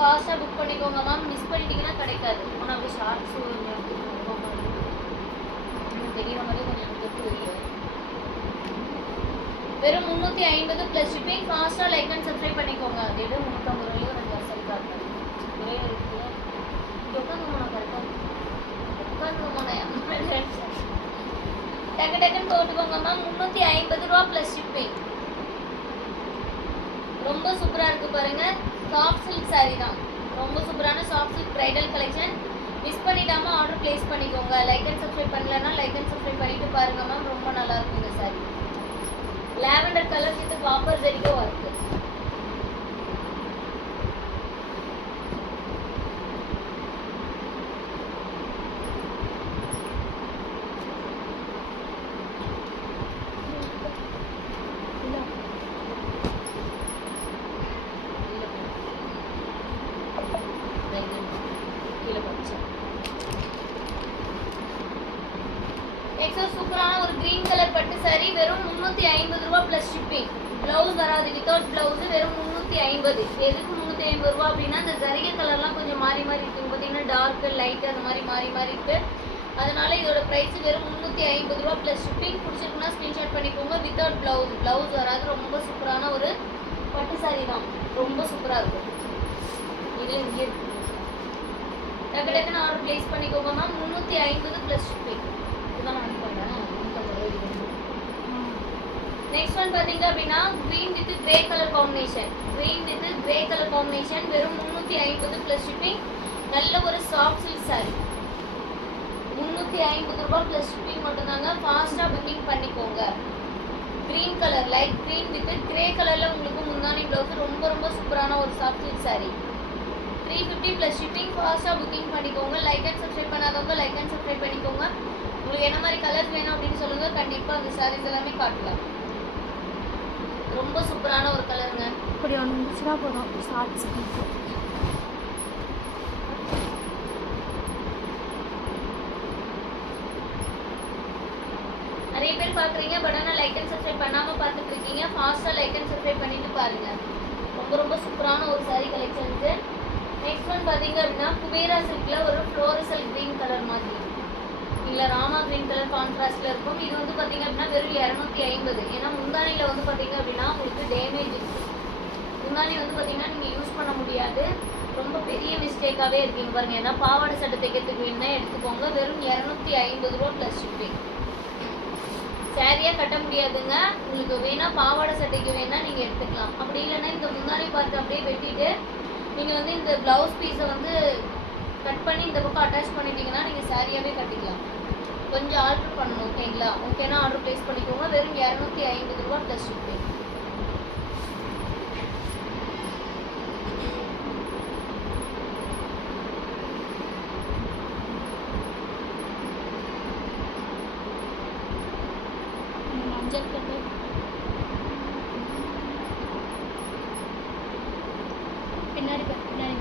ஃபாஸ்ட்டாக புக் பண்ணிக்கோங்க ma'am. Miss பண்ணிட்டீங்கன்னா கிடைக்காது. ஆனால் அப்படி ஷார்ட்ஸ் தெரியுற மாதிரி கொஞ்சம் தொட்டு தெரியும். வெறும் 350 ப்ளஸ் ஷிப்பிங். ஃபாஸ்ட்டாக லைக் அண்ட் சப்ஸ்கிரைப் பண்ணிக்கோங்க. அது எடு 350 ரூபாயோ 2 சரிக்காக இருக்காது. ஒரே இருக்குது உட்காந்துமா கரெக்டாக உட்காந்துமா டக்கு டக்குன்னு போட்டுக்கோங்க மேம். 350 ரூபா ப்ளஸ் ஷிப்பிங். ரொம்ப சூப்பராக இருக்குது பாருங்கள். சாஃப்ட் சில்க் சாரீ தான். ரொம்ப சூப்பரான soft silk bridal collection. Miss பண்ணிடாமல் ஆர்டர் ப்ளேஸ் பண்ணிக்கோங்க. லைக் அண்ட் சப்ஸ்கிரைப் பண்ணலன்னா லைக் அண்ட் சப்ஸ்கிரைப் பண்ணிட்டு பாருங்கள் மேம். ரொம்ப நல்லாயிருக்கும் இந்த sari. Lavender colour with copper ஜரிகை ஒர்க். சூப்பரான ஒரு கிரீன் கலர் பட்டு சாரி. வெறும் 350 ரூபா ப்ளஸ் ஷிப்பிங். ப்ளவுஸ் வராது, வித்தவுட் ப்ளவுஸ். வெறும் 350. எதுக்கு 350 ரூபா அப்படின்னா இந்த ஜரிகை கலர்லாம் கொஞ்சம் மாறி மாறி இருக்குது. பார்த்தீங்கன்னா டார்க்கு லைட்டு அந்த மாதிரி மாறி மாறி இருக்குது. அதனால இதோட ப்ரைஸ் வெறும் 350 ரூபா ப்ளஸ் ஷிப்பிங். பிடிச்சிருக்குன்னா ஸ்க்ரீன்ஷாட் பண்ணிக்கோங்க. Without blouse. ப்ளவுஸ் வராது. ரொம்ப சூப்பரான ஒரு பட்டு சாரி தான். ரொம்ப சூப்பராக இருக்கும். இது இங்கே இருக்கு. டக்கு டக்குன்னு ஆர்டர் ப்ளேஸ் பண்ணிக்கோங்க மேம். 350 plus shipping. இதுதான் நான் பண்ணேன். நெக்ஸ்ட் ஒன் பார்த்தீங்க அப்படின்னா green with grey colour combination. Green with grey colour combination. வெறும் 350 ப்ளஸ் ஷிப்பிங். நல்ல ஒரு சாஃப்ட் சில்க் சாரி. 350 ரூபா ப்ளஸ் ஷிப்பிங் மட்டும்தாங்க. ஃபாஸ்ட்டாக புக்கிங் பண்ணிக்கோங்க. Green colour light green with grey கலரில் உங்களுக்கு முந்தானி ப்ளவுஸ். ரொம்ப ரொம்ப சூப்பரான ஒரு soft silk sorry. 350 plus shipping. ஃபாஸ்ட்டாக புக்கிங் பண்ணிக்கோங்க. லைக் அண்ட் சப்ஸ்கிரைப் பண்ணாதவங்க லைக் அண்ட் சப்ஸ்கிரைப் பண்ணிக்கோங்க. உங்களுக்கு என்ன மாதிரி கலர்ஸ் வேணும் அப்படின்னு சொல்லுங்கள். கண்டிப்பாக அந்த சாரீஸ் எல்லாமே காட்டலாம். ரொம்ப சூப்பரான ஒரு கலருங்க. இப்படி ஒன்று இருந்துச்சுன்னா போதும். ஷார்ட்ஸ் நிறைய பேர் பார்க்குறீங்க, பட் ஆனால் லைக் அண்ட் சப்ஸ்கிரைப் பண்ணாமல் பார்த்துட்டு இருக்கீங்க. ஃபாஸ்ட்டாக லைக் அண்ட் சப்ஸ்கிரைப் பண்ணிட்டு பாருங்கள். ரொம்ப ரொம்ப சூப்பரான ஒரு சாரீ கலெக்ஷன்ஸு. நெக்ஸ்ட் ஒன் பார்த்தீங்க அப்படின்னா குபேரா சில்கில் ஒரு ஃப்ளோரசல் க்ரீன் கலர் மாதிரி இல்லை ராமா க்ரீன் கலர் கான்ட்ராஸ்டில் இருக்கும். இது வந்து பார்த்தீங்க அப்படின்னா வெறும் 250. ஏன்னா முந்தானியில் வந்து பார்த்தீங்க அப்படின்னா உங்களுக்கு டேமேஜ் இருக்குது. முந்தானி வந்து பார்த்தீங்கன்னா நீங்கள் யூஸ் பண்ண முடியாது. ரொம்ப பெரிய மிஸ்டேக்காகவே இருக்கீங்க பாருங்கள். ஏன்னா பாவாடை சட்டை தைக்கிறதுக்கு வேணுன்னா எடுத்துக்கோங்க. வெறும் 250 ரூபா ப்ளஸ் ஷிப்பிங். சாரியாக கட்ட முடியாதுங்க. உங்களுக்கு வேணால் பாவாடை சட்டைக்கு வேணால் நீங்கள் எடுத்துக்கலாம். அப்படி இல்லைன்னா இந்த முந்தானி பார்த்து அப்படியே வெட்டிட்டு நீங்கள் வந்து இந்த ப்ளவுஸ் பீஸை வந்து கட் பண்ணி இந்த பக்கம் அட்டாச் பண்ணிட்டீங்கன்னா நீங்கள் சாரியாகவே கட்டிக்கலாம். கொஞ்சம் ஆர்டர் பண்ணணும். ஓகேங்களா? ஓகேனா ஆர்டர் ப்ளேஸ் பண்ணிக்கோங்க. வெறும் 250 ரூபா ப்ளஸ் ஷிப்பிங். மஞ்சள் கலர் பின்னாடி பின்னாடி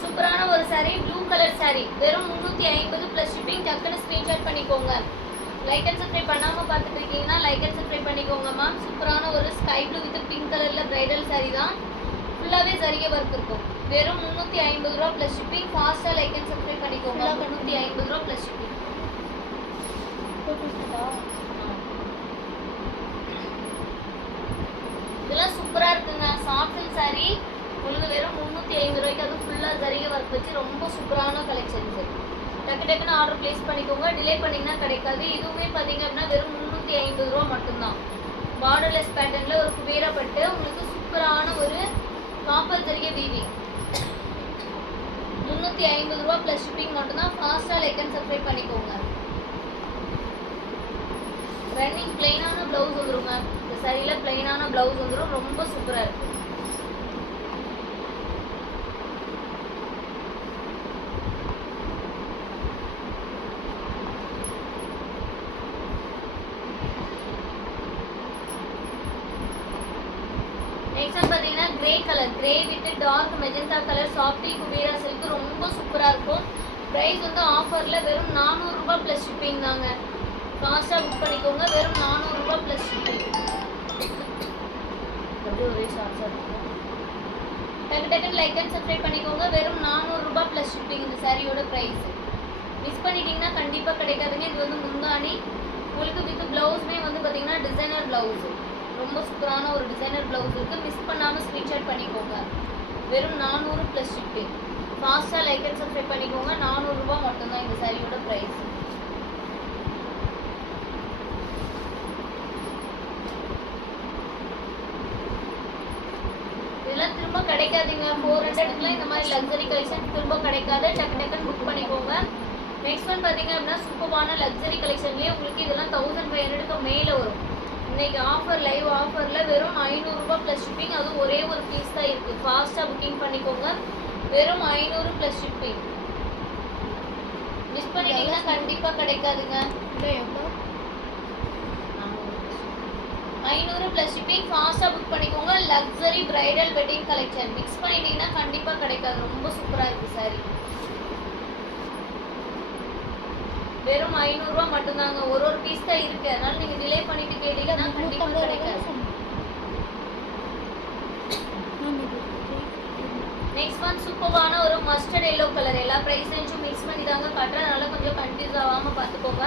சூப்பரான ஒரு சாரி. Blue colour sorry. வெறும் 350 ப்ளஸ் ஷிப்பிங். டக்குன்னு ஸ்க்ரீன்ஷாட் பண்ணிக்கோங்க. லைக் அண்ட் சப்ஸ்கிரைப் பண்ணாமல் பார்த்துட்டு இருக்கீங்கன்னா லைக் அண்ட் சப்ஸ்கிரைப் பண்ணிக்கோங்க மேம். சூப்பரான ஒரு ஸ்கை ப்ளூ வித் பிங்க் கலரில் ப்ரைடல் சாரி தான். ஃபுல்லாகவே ஜரிகை ஒர்க் இருக்கும். வெறும் 350 ரூபா ப்ளஸ் ஷிப்பிங். ஃபாஸ்ட்டாக லைக் அண்ட் சப்ஸ்கிரைப் பண்ணிக்கோங்க. 350 ரூபா ப்ளஸ் ஷிப்பிங். இதெல்லாம் சூப்பராக இருக்குங்க. Soft silk sorry. உங்களுக்கு வெறும் 350 ரூபாய்க்கு. அது ஃபுல்லாக ஜரிகை ஒர்க் வச்சு ரொம்ப சூப்பரான கலெக்ஷன்ஸு. டக்கு டக்குன்னு ஆர்டர் ப்ளேஸ் பண்ணிக்கோங்க. டிலே பண்ணிங்கன்னா கிடைக்காது. இதுவுமே பார்த்தீங்க அப்படின்னா வெறும் 350 ரூபா மட்டும்தான். பார்டர்லெஸ் பேட்டர்னில் ஒரு குபேரா பட்டு. உங்களுக்கு சூப்பரான ஒரு காப்பர் ஜரிகை வீவி. 350 ரூபா ப்ளஸ் ஷிப்பிங் மட்டும்தான். ஃபாஸ்ட்டாக லைக் அண்ட் சப்ஸ்கிரைப் பண்ணிக்கோங்க. ரன்னிங் பிளெயினான ப்ளவுஸ் வந்துருங்க. இந்த சாரியில் பிளெயினான ப்ளவுஸ் வந்துடும். ரொம்ப சூப்பராக இருக்குது. நெக்ஸ்ட் வந்து பார்த்தீங்கன்னா grey colour. Grey with dark magenta colour softy Kubera silk. ரொம்ப சூப்பராக இருக்கும். ப்ரைஸ் வந்து ஆஃபரில் வெறும் 400 ரூபா ப்ளஸ் ஷிப்பிங் தாங்க. ஃபாஸ்ட்டாக புக் பண்ணிக்கோங்க. வெறும் 400 ரூபாய் ப்ளஸ் ஷிப்பிங். அப்படியே ஒரே ஷார்ட்ஸாக இருக்கும். டக்கு டக்குன்னு லைக் அண்ட் சப்ஸ்கிரைப் பண்ணிக்கோங்க. வெறும் 400 ரூபாய் ப்ளஸ் ஷிப்பிங் இந்த சாரியோட ப்ரைஸ். மிஸ் பண்ணிட்டீங்கன்னா கண்டிப்பாக கிடைக்காதுங்க. இது வந்து முந்தானி உங்களுக்கு வித் ப்ளவுஸுமே வந்து பார்த்தீங்கன்னா டிசைனர் ப்ளவுஸு, ரொம்ப சூப்பரான ஒரு டிசைனர் ப்ளவுஸ் இருக்குது. மிஸ் பண்ணாமல் ஸ்க்ரீன்ஷாட் பண்ணிக்கோங்க. வெறும் 400 ப்ளஸ் ஷிப்பிங். ஃபாஸ்ட்டாக லைக் அண்ட் சப்ஸ்கிரைப் பண்ணிக்கோங்க. 400 ரூபாய் மட்டும்தான் இந்த சாரியோட ப்ரைஸ். இதெல்லாம் திரும்ப கிடைக்காதுங்க. 400க்குலாம் இந்த மாதிரி லக்ஸரி கலெக்ஷன் திரும்ப கிடைக்காது. டக்கு டக்குன்னு புக் பண்ணிக்கோங்க. நெக்ஸ்ட் ஒன் பார்த்தீங்க அப்படின்னா சூப்பரான லக்ஸரி கலெக்ஷன்லேயே உங்களுக்கு இதெல்லாம் 1500க்கு மேலே வரும். இன்னைக்கு ஆஃபர், லைவ் ஆஃபரில் வெறும் 500 ரூபாய் ப்ளஸ் ஷிப்பிங். அதுவும் ஒரே ஒரு பீஸ் தான் இருக்குது. ஃபாஸ்ட்டாக புக்கிங் பண்ணிக்கோங்க. வெறும் 500 ப்ளஸ் ஷிப்பிங். மிஸ் பண்ணிட்டீங்கன்னா கண்டிப்பாக கிடைக்காதுங்க. 500 ப்ளஸ் ஷிப்பிங். ஃபாஸ்ட்டாக புக் பண்ணிக்கோங்க. Luxury bridal wedding collection. Mix பண்ணிட்டீங்கன்னா கண்டிப்பாக கிடைக்காது. ரொம்ப சூப்பராக இருக்குது சாரி. வெறும் 500 ரூபாய் மட்டும்தாங்க. ஒரு பீஸ் தான் இருக்குது. அதனால நீங்கள் டிலே பண்ணிட்டு கேட்டீங்கன்னா கண்டிப்பாக கிடைக்காது. நெக்ஸ்ட் ஒன் சூப்பரான ஒரு மஸ்டர்ட் எல்லோ கலர். எல்லா ப்ரைஸ் ரேஞ்சும் மிக்ஸ் பண்ணி தாங்க காட்டுறேன். அதனால கொஞ்சம் கன்ஃபியூஸ் ஆகாமல் பார்த்துக்கோங்க.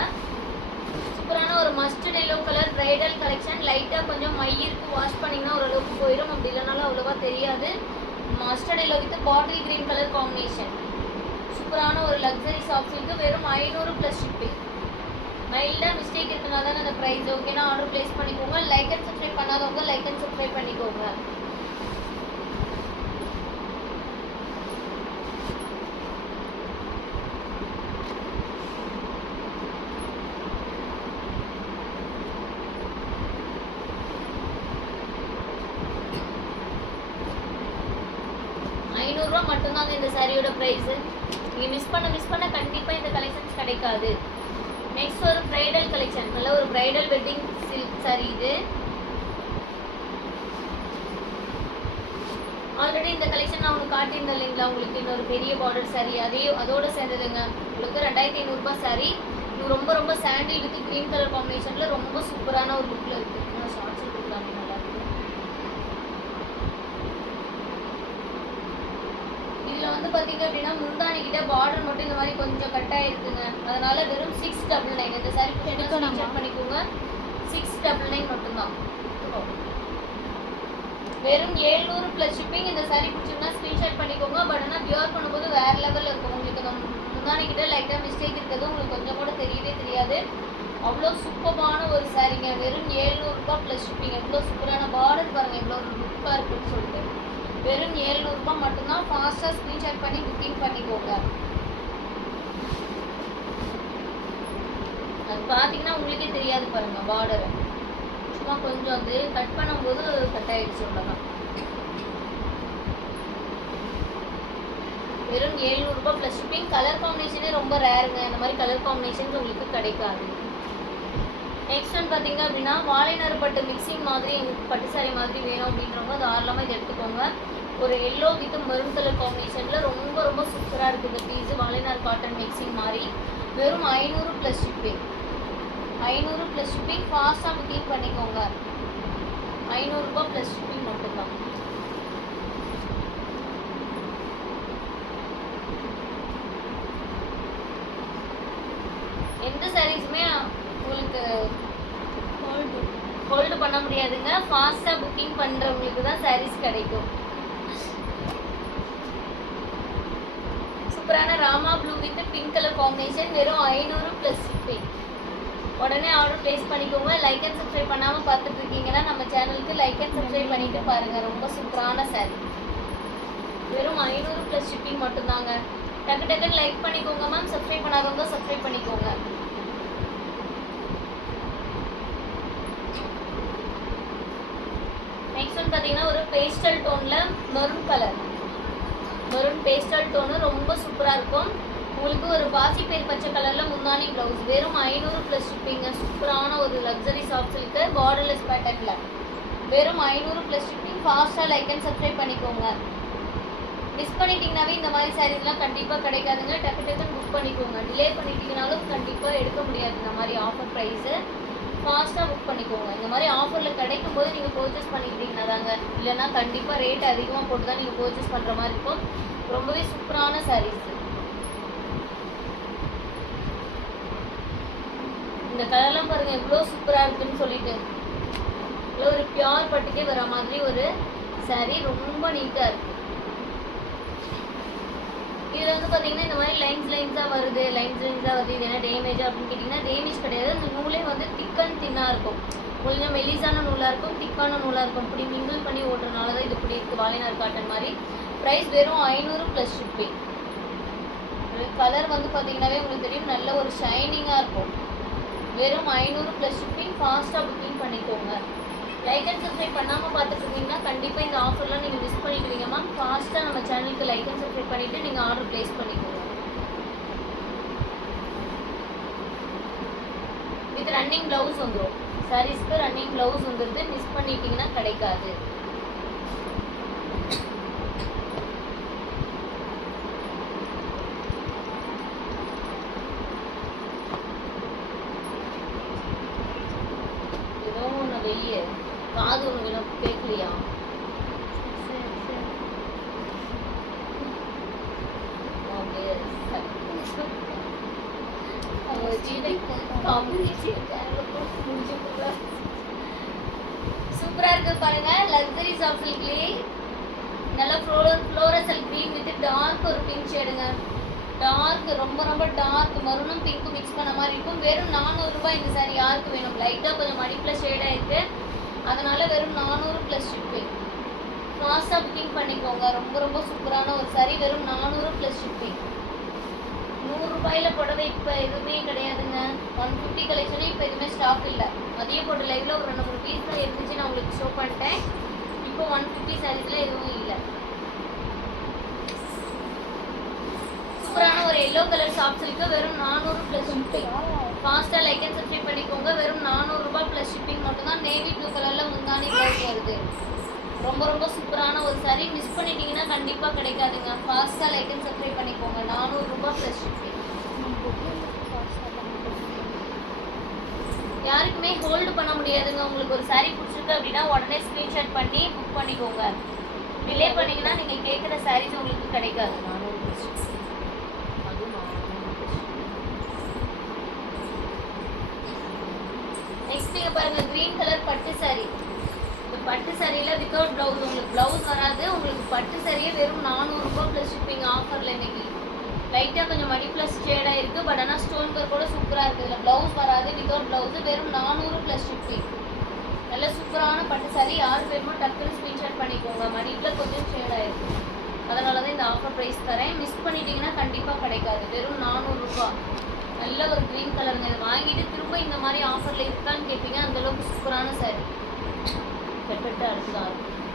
சூப்பரான ஒரு mustard yellow colour bridal collection. லைட்டாக கொஞ்சம் மை இருக்கு, வாஷ் பண்ணிங்கன்னா ஓரளவுக்கு போயிடும். அப்படி இல்லைனாலும் அவ்வளோவா தெரியாது. Mustard yellow with bottle green colour combination. சூப்பரான ஒரு லக்ஸரி ஷாப்ஸ் இருக்குது. வெறும் 500 ப்ளஸ் ஷிப்பிங். மைல்டாக மிஸ்டேக் இருக்குன்னா தான் அந்த ப்ரைஸ். ஓகேனா ஆர்டர் ப்ளேஸ் பண்ணிக்கோங்க. லைக் அண்ட் சப்ஸ்கிரைப் பண்ணாதவங்க லைக் அண்ட் சப்ஸ்கிரைப் பண்ணிக்கோங்க. ரூபா மட்டும்தாங்க இந்த சாரியோட ப்ரைஸு. நீங்கள் மிஸ் பண்ண கண்டிப்பாக இந்த கலெக்ஷன்ஸ் கிடைக்காது. நெக்ஸ்ட் ஒரு பிரைடல் கலெக்ஷன். நல்ல ஒரு பிரைடல் வெட்டிங் சில்க் சாரி இது. ஆல்ரெடி இந்த கலெக்ஷன் நான் உங்களுக்கு காட்டியிருந்தேன் இல்லைங்களா, உங்களுக்கு இன்னொரு பெரிய பார்டர் சாரி அதோட சேர்ந்ததுங்க. உங்களுக்கு 2500 ரூபாய் சாரி. இது ரொம்ப ரொம்ப சாண்டில் வித் க்ரீன் கலர் காம்பினேஷனில் ரொம்ப சூப்பரான ஒரு லுக்கில் இருக்குது. ஷார்ட்ஸ் கொடுக்கலாமே நல்லா இருக்குது. இதில் வந்து பார்த்தீங்க அப்படின்னா முந்தானி கிட்ட பார்டர் மட்டும் இந்த மாதிரி கொஞ்சம் கட்டாக இருக்குங்க. அதனால வெறும் 699. இந்த சாரி ஸ்க்ரீன்ஷாட் பண்ணிக்கோங்க. 699 மட்டும்தான். வெறும் 700 ப்ளஸ் ஷிப்பிங். இந்த சாரி பிடிச்சிருந்தா ஸ்க்ரீன்ஷாட் பண்ணிக்கோங்க. பட் ஆனால் பியூர் பண்ணும்போது வேறு லெவலில் இருக்கும். உங்களுக்கு அந்த முந்தானி கிட்ட லைட்டாக மிஸ்டேக் இருக்கிறது உங்களுக்கு கொஞ்சம் கூட தெரியவே தெரியாது. அவ்வளோ சூப்பரான ஒரு சாரிங்க. வெறும் 700 ரூபாய் ப்ளஸ் ஷிப்பிங். எவ்வளோ சூப்பரான பார்டர் பாருங்கள், எவ்வளோ ஒரு லுக்காக இருக்குன்னு சொல்லிட்டு. வெறும் 700 ரூபாய் மட்டும்தான். ஃபாஸ்ட்டாக ஸ்க்ரீன்ஷாட் பண்ணி புக்கிங் பண்ணிக்கோங்க. அது பார்த்தீங்கன்னா உங்களுக்கே தெரியாது பாருங்கள் பார்டர். சும்மா கொஞ்சம் அது கட் பண்ணும்போது கட் ஆகிடுச்சு அவ்வளோதான். வெறும் 700 ரூபாய் ப்ளஸ் ஷிப்பிங். கலர் காம்பினேஷனே ரொம்ப ரேருங்க. இந்த மாதிரி கலர் காம்பினேஷன்ஸ் உங்களுக்கு கிடைக்காது. நெக்ஸ்ட் ஒன் பார்த்தீங்க அப்படின்னா வாழைநார் பட்டு மிக்சிங் மாதிரி எங்களுக்கு பட்டு சாரி மாதிரி வேணும் அப்படின்றவங்க தாராளமாக இது எடுத்துக்கோங்க. ஒரு எல்லோ வித் மெரூன் கலர் காம்பினேஷனில் ரொம்ப ரொம்ப சூப்பராக இருக்குது இந்த பீஸு. வாழைநார் காட்டன் மிக்சிங் மாதிரி. வெறும் 500 ப்ளஸ் ஷிப்பிங். 500 plus shipping. ஃபாஸ்ட்டாக புக்கிங் பண்ணிக்கோங்க. 500 ரூபாய் ப்ளஸ் ஷிப்பிங் மட்டும்தான். எந்த சாரீஸுமே உங்களுக்கு ஹோல்டு பண்ண முடியாதுங்க. ஃபாஸ்ட்டாக புக்கிங் பண்ணுறவங்களுக்கு தான் சாரீஸ் கிடைக்கும். சூப்பரான Rama blue with pink colour combination. வெறும் 500 ப்ளஸ் ஷிப்பிங். உடனே ஆர்டர் ப்ளேஸ் பண்ணிக்கோங்க. லைக் அண்ட் சப்ஸ்கிரைப் பண்ணாமல் பார்த்துட்டு இருக்கீங்கன்னா நம்ம சேனலுக்கு லைக் அண்ட் சப்ஸ்கிரைப் பண்ணிட்டு பாருங்கள். ரொம்ப சூப்பரான சாரி. வெறும் 500 ப்ளஸ் ஷிப்பிங் மட்டும்தாங்க. டக்கு டக்குன்னு லைக் பண்ணிக்கோங்க மேம். சப்ஸ்கிரைப் பண்ணாதவங்க சப்ஸ்கிரைப் பண்ணிக்கோங்க. நெக்ஸ்ட் ஒன் பார்த்தீங்கன்னா ஒரு பேஸ்டல் டோனில் maroon colour. Maroon pastel tone ரொம்ப சூப்பராக இருக்கும். உங்களுக்கு ஒரு பாசி பேர் பச்சை கலரில் முந்தானி ப்ளவுஸ். வெறும் 500 ப்ளஸ் ஷிப்பிங்க. சூப்பரான ஒரு லக்ஸரி ஷாப்ஸ் இருக்குது பார்டர்லெஸ் பேட்டர்னில். வெறும் 500 ப்ளஸ் ஷிப்பிங். ஃபாஸ்ட்டாக லைக் அண்ட் சப்ஸ்கிரைப் பண்ணிக்கோங்க. மிஸ் பண்ணிட்டீங்கன்னாவே இந்த மாதிரி சாரீஸ்லாம் கண்டிப்பாக கிடைக்காதுங்க. டக்கு டக்குன்னு புக் பண்ணிக்கோங்க. டிலே பண்ணிட்டீங்கனாலும் கண்டிப்பாக எடுக்க முடியாது. இந்த மாதிரி ஆஃபர் ப்ரைஸு ஃபாஸ்ட்டாக புக் பண்ணிக்கோங்க. இந்த மாதிரி ஆஃபரில் கிடைக்கும் போது நீங்கள் பர்ச்சேஸ் பண்ணிக்கிட்டீங்கன்னா தாங்க, இல்லைன்னா கண்டிப்பாக ரேட் அதிகமாக போட்டு தான் நீங்கள் பர்ச்சேஸ் பண்ணுற மாதிரி இருக்கும். ரொம்பவே சூப்பரான சாரீஸ். இந்த கலர்லாம் பாருங்கள் எவ்வளோ சூப்பராக இருக்குன்னு சொல்லிட்டு, இவ்வளோ ஒரு பியூர் பட்டுக்கே வர மாதிரி ஒரு சாரீ, ரொம்ப நீட்டாக இருக்குது. இதில் வந்து பார்த்தீங்கன்னா இந்த மாதிரி லைன்ஸாக வருது, இது என்ன டேமேஜ் அப்படின்னு கேட்டிங்கன்னா டேமேஜ் கிடையாது. இந்த நூலே வந்து திக் அண்ட் தின்னாக இருக்கும். கொஞ்சம் மெலிசான நூலாக இருக்கும், திக்கான நூலாக இருக்கும். இப்படி மிங்கிள் பண்ணி ஓட்டுறதுனால தான் இது இப்படி இருக்குது. வாலினார் காட்டன் மாதிரி. ப்ரைஸ் வெறும் 500 + ஷிப்பிங். கலர் வந்து பார்த்தீங்கன்னாவே உங்களுக்கு தெரியும், நல்ல ஒரு ஷைனிங்காக இருக்கும். வெறும் 500 + ஷிப்பிங். ஃபாஸ்ட்டாக புக்கிங் பண்ணிக்கோங்க. லைக் அண்ட் சப்ஸ்கிரைப் பண்ணாமல் பார்த்துட்டு இருந்தீங்கன்னா கண்டிப்பாக இந்த ஆஃபர்லாம் நீங்கள் மிஸ் பண்ணிடுவீங்க மேம். ஃபாஸ்ட்டாக நம்ம சேனலுக்கு லைக் அண்ட் சப்ஸ்கிரைப் பண்ணிவிட்டு நீங்கள் ஆர்டர் ப்ளேஸ் பண்ணிக்கோங்க. இது ரன்னிங் ப்ளவுஸ் வந்துடும். சாரீஸ்க்கு ரன்னிங் ப்ளவுஸ் வந்துடுது. மிஸ் பண்ணிட்டீங்கன்னா கிடைக்காது. ஏதோ ஒன்று வெய்ய காது ஒன்று எனக்கு கேட்கலையா? சூப்பரா இருக்கு பாருங்க. லக்ஸரி சாஃப்ட் சில்க்லயே நல்ல ஃப்ளோரசல் கிரீன் வித் டார்க் ஒரு பிங்க் ஷேடுங்க. டார்க், ரொம்ப ரொம்ப டார்க் மரூனும் பிங்க்கும் மிக்ஸ் பண்ண மாதிரி இருக்கும். வெறும் 400 ரூபாய். இந்த சாரி யாருக்கு வேணும்? லைட்டாக கொஞ்சம் மடிப்பில் ஷேடாக இருக்குது, அதனால வெறும் 400 + ஷிப்பிங். ஃபாஸ்ட்டாக புக்கிங் பண்ணிக்கோங்க. ரொம்ப ரொம்ப சூப்பரான ஒரு சாரி. வெறும் 400 + ஷிப்பிங். 100 ரூபாயில் புடவை இப்போ எதுவுமே கிடையாதுங்க. 150 கலெக்ஷனே இப்போ எதுவுமே ஸ்டாக் இல்லை. மதிய போட்ட லைவில் ஒரு 2-3 பீஸ் தான் இருந்துச்சு, நான் உங்களுக்கு ஷோ பண்ணிட்டேன். இப்போ 150 சாரீஸில் எதுவும் இல்லை. சூப்பரான ஒரு எல்லோ கலர் சாஃப்ட் சில்க்கு. வெறும் 400 + ஷிப்பிங். ஃபாஸ்ட்டாக லைக் அண்ட் சப்ஸ்கிரைப் பண்ணிக்கோங்க. வெறும் 400 ரூபாய் + ஷிப்பிங் மட்டும்தான். நேவி ப்ளூ கலரில் முந்தானி ப்ளவுஸ் வருது. ரொம்ப ரொம்ப சூப்பரான ஒரு சாரி. மிஸ் பண்ணிட்டீங்கன்னா கண்டிப்பாக கிடைக்காதுங்க. ஃபாஸ்ட்டாக லைக் அண்ட் சப்ஸ்கிரைப் பண்ணிக்கோங்க. 400 ரூபாய் + ஷிப்பிங். யாருக்குமே ஹோல்டு பண்ண முடியாதுங்க. உங்களுக்கு ஒரு சாரி பிடிச்சிருக்கு அப்படின்னா உடனே ஸ்க்ரீன்ஷாட் பண்ணி புக் பண்ணிக்கோங்க. டிலே பண்ணிங்கன்னா நீங்கள் கேட்குற சாரீஸ் உங்களுக்கு கிடைக்காது. 400 + ஷிப்பிங். நெக்ஸ்ட் நீங்கள் பாருங்கள், க்ரீன் கலர் பட்டு சாரி. இந்த பட்டு சாரியில் வித்தவுட் ப்ளவுஸ், உங்களுக்கு ப்ளவுஸ் வராது. உங்களுக்கு பட்டு சாரியே வெறும் 400 ரூபாய் + ஷிப்பிங் ஆஃபரில் இன்னைக்கு. லைட்டாக கொஞ்சம் மடி ப்ளஸ் ஷேடாக இருக்குது, பட் ஆனால் ஸ்டோன் ஒர்க் கூட சூப்பராக இருக்குது. இதில் ப்ளவுஸ் வராது, வித்தவுட் ப்ளவுஸு. வெறும் 400 + ஷிப்பிங். நல்ல சூப்பரான பட்டு சாரி. யார் வேணுமோ டக்குன்னு ஸ்க்ரீன்ஷாட் பண்ணிக்கோங்க. மடிப்பில் கொஞ்சம் ஷேடாக இருக்குது, அதனால தான் இந்த ஆஃபர் ப்ரைஸ் தரேன். மிஸ் பண்ணிட்டீங்கன்னா கண்டிப்பாக கிடைக்காது. வெறும் 400 ரூபாய். நல்ல ஒரு க்ரீன் கலருங்க. இதை வாங்கிட்டு திரும்ப இந்த மாதிரி ஆஃபரில் இருக்கான்னு கேட்பீங்க. அந்தளவுக்கு சூப்பரான சாரி. பெட்டை அடுத்து தான் இருக்கும்.